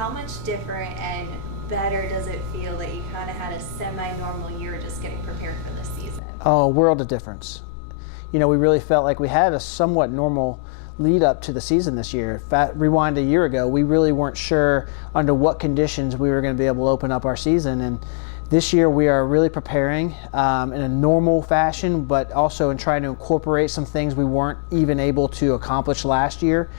how much different and better does it feel that you kind of had a semi-normal year just getting prepared for this season? Oh, a world of difference. We really felt like we had a somewhat normal lead up to the season this year. Rewind a year ago, we really weren't sure under what conditions we were going to be able to open up our season. And this year we are really preparing in a normal fashion, but also in trying to incorporate some things we weren't even able to accomplish last year.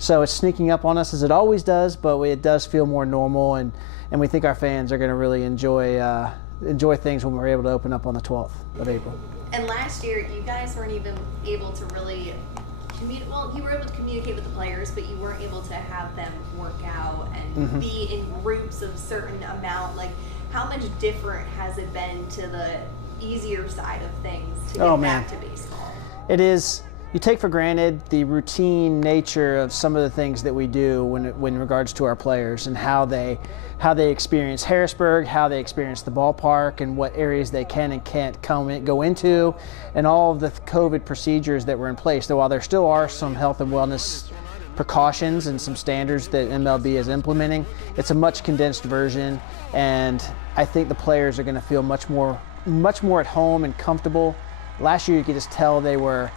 So it's sneaking up on us as it always does, but it does feel more normal, and we think our fans are going to really enjoy things when we're able to open up on the 12th of April. And last year, you guys weren't even able to really you were able to communicate with the players, but you weren't able to have them work out and be in groups of certain amount. Like, how much different has it been to the easier side of things to get back to baseball? It is. You take for granted the routine nature of some of the things that we do when in regards to our players and how they experience Harrisburg, how they experience the ballpark, and what areas they can and can't go into, and all of the COVID procedures that were in place. So while there still are some health and wellness precautions and some standards that MLB is implementing, it's a much condensed version, and I think the players are going to feel much more at home and comfortable. Last year you could just tell they were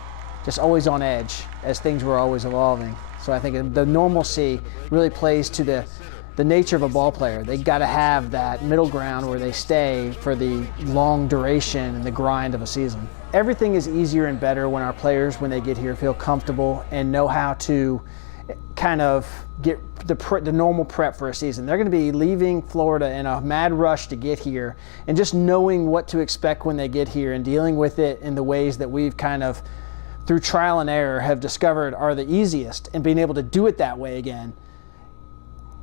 just always on edge as things were always evolving. So I think the normalcy really plays to the nature of a ball player. They got to have that middle ground where they stay for the long duration and the grind of a season. Everything is easier and better when our players, when they get here, feel comfortable and know how to kind of get the normal prep for a season. They're going to be leaving Florida in a mad rush to get here, and just knowing what to expect when they get here and dealing with it in the ways that we've kind of, through trial and error, have discovered are the easiest, and being able to do it that way again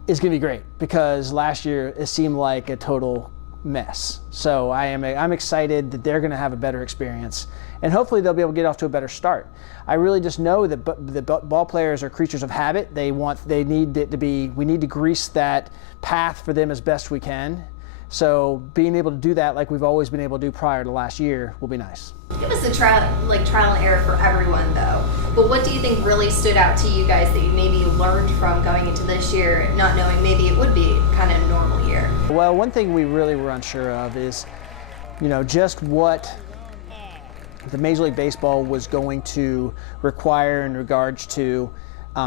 is going to be great, because last year it seemed like a total mess. So I'm excited that they're going to have a better experience, and hopefully they'll be able to get off to a better start. I really just know that the ball players are creatures of habit. We need to grease that path for them as best we can. So being able to do that like we've always been able to do prior to last year will be nice. It was a trial and error for everyone, though. But what do you think really stood out to you guys that you maybe learned from going into this year, not knowing maybe it would be kind of a normal year? Well, one thing we really were unsure of is, just what the Major League Baseball was going to require in regards to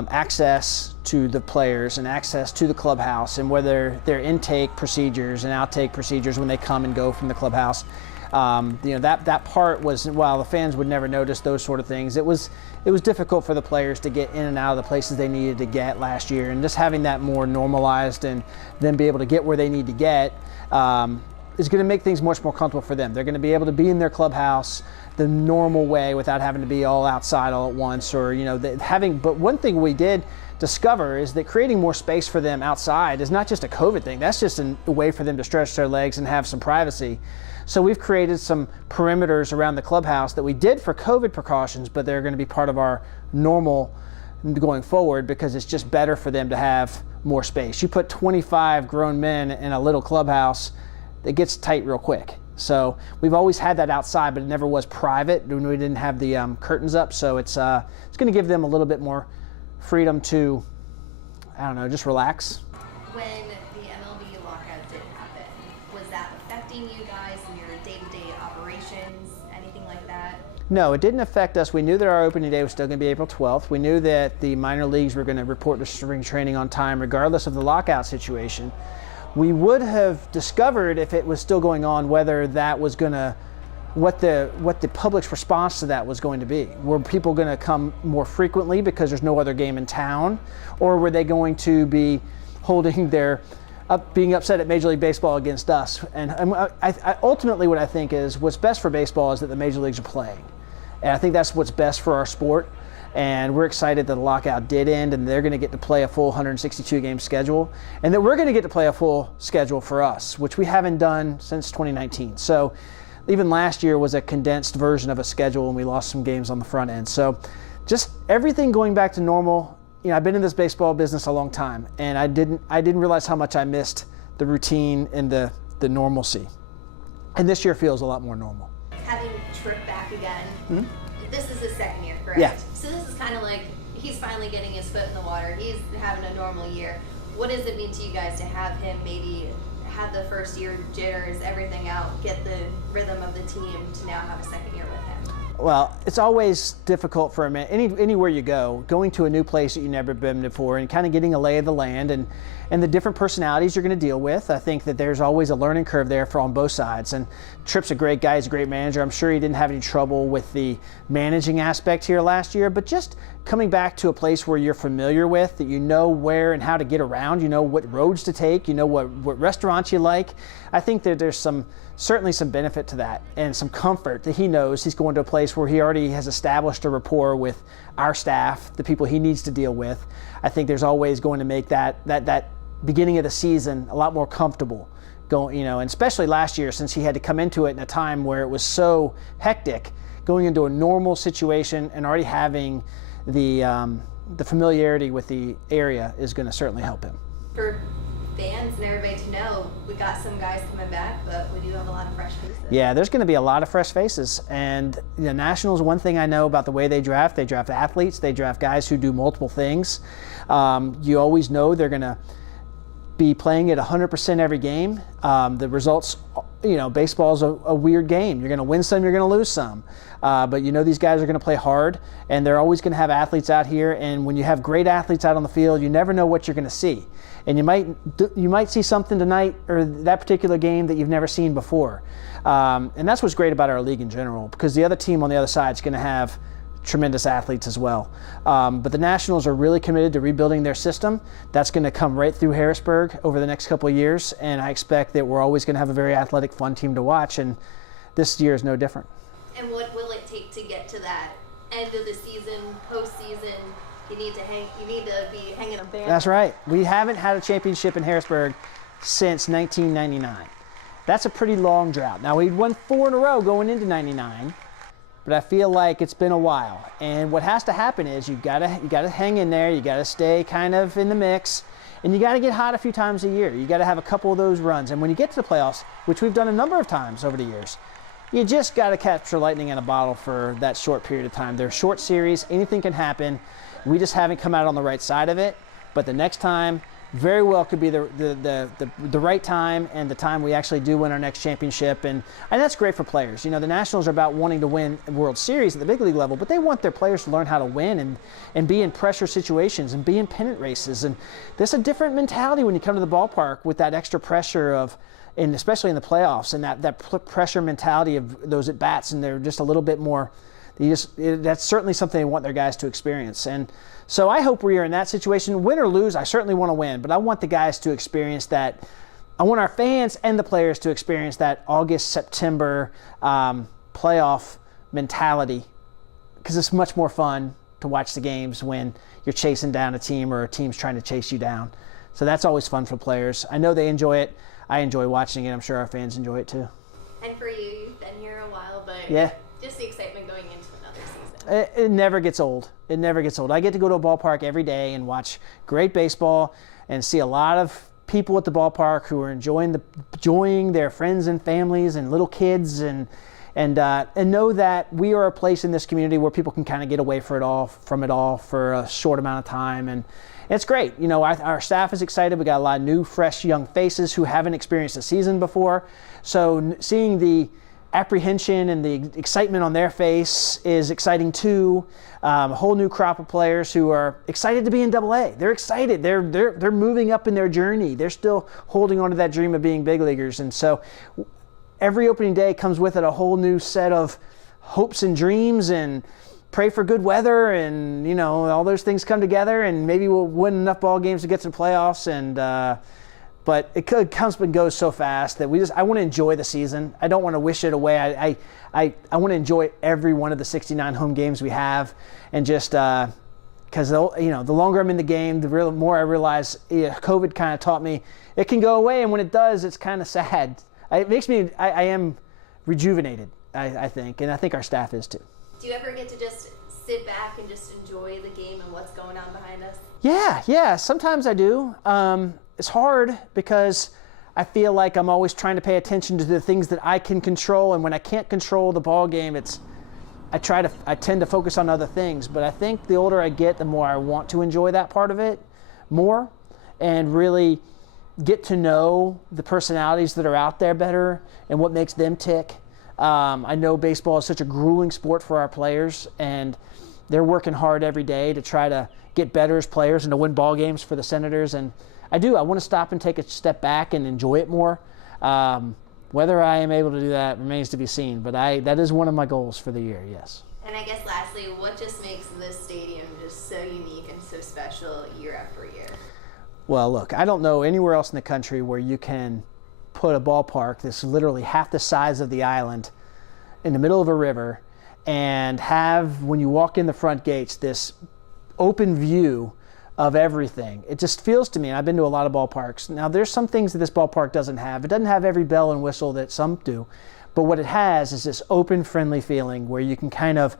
access to the players and access to the clubhouse, and whether their intake procedures and outtake procedures when they come and go from the clubhouse. That part was, while the fans would never notice those sort of things, it was difficult for the players to get in and out of the places they needed to get last year, and just having that more normalized and then be able to get where they need to get is going to make things much more comfortable for them. They're going to be able to be in their clubhouse the normal way without having to be all outside all at once, or but one thing we did discover is that creating more space for them outside is not just a COVID thing. That's just a way for them to stretch their legs and have some privacy. So we've created some perimeters around the clubhouse that we did for COVID precautions, but they're going to be part of our normal going forward, because it's just better for them to have more space. You put 25 grown men in a little clubhouse, it gets tight real quick. So we've always had that outside, but it never was private when we didn't have the curtains up. So it's going to give them a little bit more freedom to, just relax. When the MLB lockout did happen, was that affecting you guys in your day-to-day operations, anything like that? No, it didn't affect us. We knew that our opening day was still going to be April 12th. We knew that the minor leagues were going to report to spring training on time regardless of the lockout situation. We would have discovered, if it was still going on, whether that was going to, what the public's response to that was going to be. Were people going to come more frequently because there's no other game in town, or were they going to be holding being upset at Major League Baseball against us? And I ultimately, what I think is what's best for baseball is that the major leagues are playing, and I think that's what's best for our sport. And we're excited that the lockout did end, and they're going to get to play a full 162-game schedule, and that we're going to get to play a full schedule for us, which we haven't done since 2019. So even last year was a condensed version of a schedule, and we lost some games on the front end. So just everything going back to normal. I've been in this baseball business a long time, and I didn't realize how much I missed the routine and the normalcy. And this year feels a lot more normal. Having Tripp back again, This is his second year, correct? Yeah. So this is kind of like he's finally getting his foot in the water. He's having a normal year. what does it mean to you guys to have him maybe have the first year jitters, everything out, get the rhythm of the team to now have a second year with him? Well, it's always difficult for a man, anywhere you go, going to a new place that you've never been before and kind of getting a lay of the land and the different personalities you're going to deal with. I think that there's always a learning curve there on both sides. And Tripp's a great guy, he's a great manager. I'm sure he didn't have any trouble with the managing aspect here last year, but just coming back to a place where you're familiar with, that you know where and how to get around, you know what roads to take, you know what restaurants you like. I think that there's certainly some benefit to that and some comfort that he knows he's going to a place where he already has established a rapport with our staff, the people he needs to deal with. I think there's always going to make that beginning of the season a lot more comfortable going, and especially last year, since he had to come into it in a time where it was so hectic, going into a normal situation and already having the familiarity with the area is going to certainly help him. For fans and everybody to know, we got some guys coming back, but we do have a lot of fresh faces. Yeah, there's going to be a lot of fresh faces. And the Nationals, one thing I know about the way they draft athletes, they draft guys who do multiple things. You always know they're going to be playing at 100% every game. The results, baseball's a weird game. You're going to win some, you're going to lose some. But these guys are going to play hard, and they're always going to have athletes out here. And when you have great athletes out on the field, you never know what you're going to see. And you might see something tonight or that particular game that you've never seen before. And that's what's great about our league in general, because the other team on the other side is going to have tremendous athletes as well. But the Nationals are really committed to rebuilding their system. That's going to come right through Harrisburg over the next couple of years, and I expect that we're always going to have a very athletic, fun team to watch, and this year is no different. And what will it take to get to that end of the season, postseason? You need to be hanging a banner. That's right. We haven't had a championship in Harrisburg since 1999. That's a pretty long drought. Now, we'd won 4 in a row going into 99. But I feel like it's been a while. And what has to happen is you gotta hang in there, you gotta stay kind of in the mix, and you gotta get hot a few times a year. You gotta have a couple of those runs. And when you get to the playoffs, which we've done a number of times over the years, you just gotta capture lightning in a bottle for that short period of time. They're short series, anything can happen. We just haven't come out on the right side of it. But the next time very well could be the right time, and the time we actually do win our next championship, and that's great for players. The Nationals are about wanting to win a World Series at the big league level, but they want their players to learn how to win and be in pressure situations and be in pennant races. And there's a different mentality when you come to the ballpark with that extra pressure and especially in the playoffs, and that pressure mentality of those at bats, and they're just a little bit more. That's certainly something they want their guys to experience. And so I hope we are in that situation. Win or lose, I certainly want to win, but I want the guys to experience that. I want our fans and the players to experience that August, September playoff mentality, because it's much more fun to watch the games when you're chasing down a team or a team's trying to chase you down. So that's always fun for players. I know they enjoy it. I enjoy watching it. I'm sure our fans enjoy it too. And for you, you've been here a while, but yeah, just the excitement going into another season. It never gets old. It never gets old. I get to go to a ballpark every day and watch great baseball and see a lot of people at the ballpark who are enjoying their friends and families and little kids, and know that we are a place in this community where people can kind of get away from it all for a short amount of time, and it's great. Our staff is excited. We got a lot of new, fresh, young faces who haven't experienced a season before, so seeing the apprehension and the excitement on their face is exciting too. A whole new crop of players who are excited to be in AA. They're excited. They're moving up in their journey. They're still holding on to that dream of being big leaguers. And so every opening day comes with it a whole new set of hopes and dreams, and pray for good weather, and all those things come together, and maybe we'll win enough ball games to get to the playoffs. And but it comes and goes so fast that I want to enjoy the season. I don't want to wish it away. I want to enjoy every one of the 69 home games we have, and just because the longer I'm in the game, the more I realize COVID kind of taught me it can go away, and when it does, it's kind of sad. It makes me I am rejuvenated, I think, and I think our staff is too. Do you ever get to just sit back and just enjoy the game and what's going on behind us? Yeah. Sometimes I do. It's hard because I feel like I'm always trying to pay attention to the things that I can control, and when I can't control the ball game, I tend to focus on other things. But I think the older I get, the more I want to enjoy that part of it more. and really get to know the personalities that are out there better and what makes them tick. I know baseball is such a grueling sport for our players, and they're working hard every day to try to get better as players and to win ball games for the Senators. And I want to stop and take a step back and enjoy it more. Whether I am able to do that remains to be seen, but that is one of my goals for the year, yes. And I guess lastly, what just makes this stadium just so unique and so special year after year? Well, look, I don't know anywhere else in the country where you can put a ballpark that's literally half the size of the island in the middle of a river and have, when you walk in the front gates, this open view of everything. It just feels to me, and I've been to a lot of ballparks. Now, there's some things that this ballpark doesn't have. It doesn't have every bell and whistle that some do, but what it has is this open, friendly feeling where you can kind of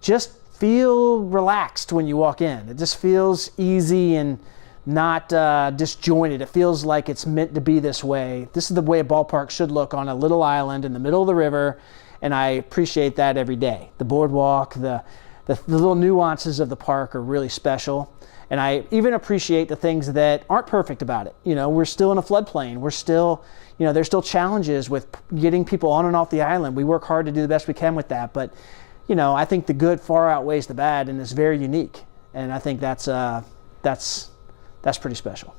just feel relaxed when you walk in. It just feels easy and not disjointed. It feels like it's meant to be this way. This is the way a ballpark should look on a little island in the middle of the river, and I appreciate that every day. The boardwalk, the little nuances of the park are really special. And I even appreciate the things that aren't perfect about it. You know, we're still in a floodplain. We're still, there's still challenges with getting people on and off the island. We work hard to do the best we can with that. But, I think the good far outweighs the bad, and it's very unique. And I think that's pretty special.